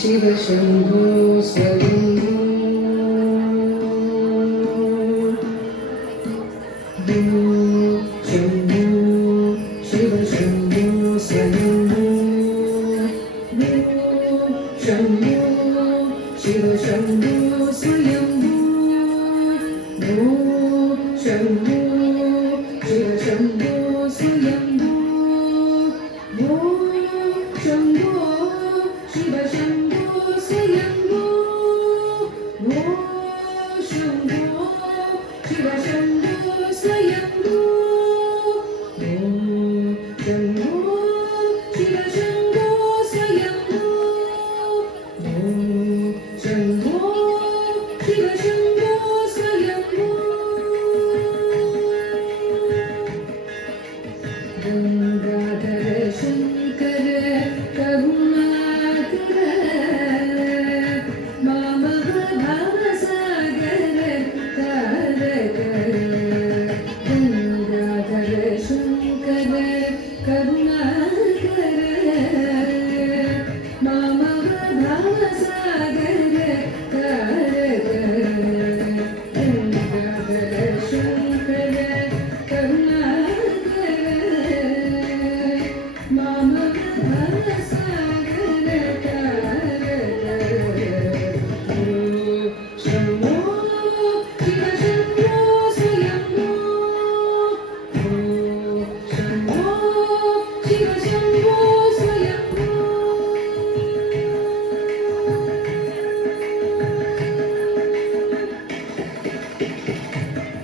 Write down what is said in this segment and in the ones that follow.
शिव शंभो स्वयंभू शंभो शिव शंभो स्वयंभू शंभो शिव शंभो स्वयंभू शंभो शिव शंभो स्वयंभू शंभो शिव शंभो स्वयंभू शंभो शिव शंभो स्वयंभू शंभो शिव शंभो स्वयंभू शंभो शिव शंभो स्वयंभू गंगाधर शंकर करुणाकर मामव भावसागर तारक गंगाधर शंकर करुणाकर मामव भावसागर तारक गंगाधर शंकर करुणाकर मामव भावसागर तारक शंभो शिव शंभो स्वयंभू शंभो शिव शंभो स्वयंभू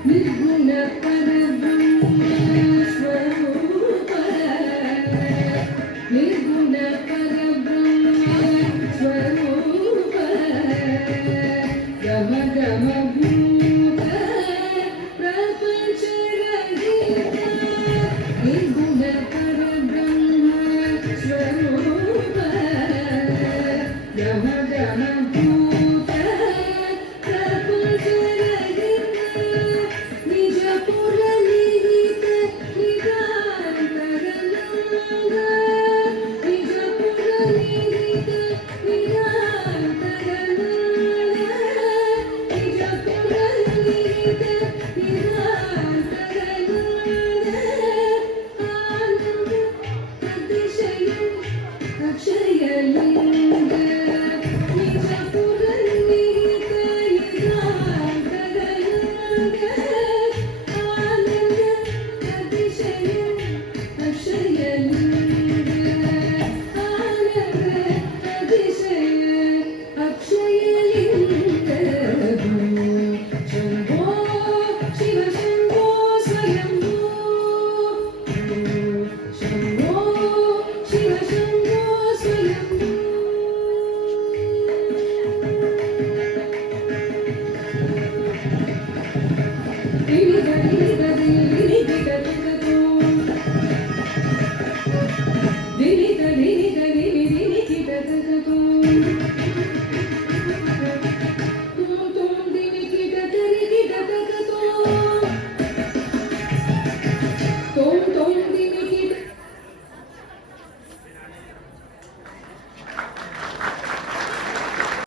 निर्गुण परब्रह्म स्वरूप निर्गुण परब्रह्म स्वरूप गम गम भूत प्रपंच रहित निर्गुण परब्रह्म स्वरूप गम गम भूत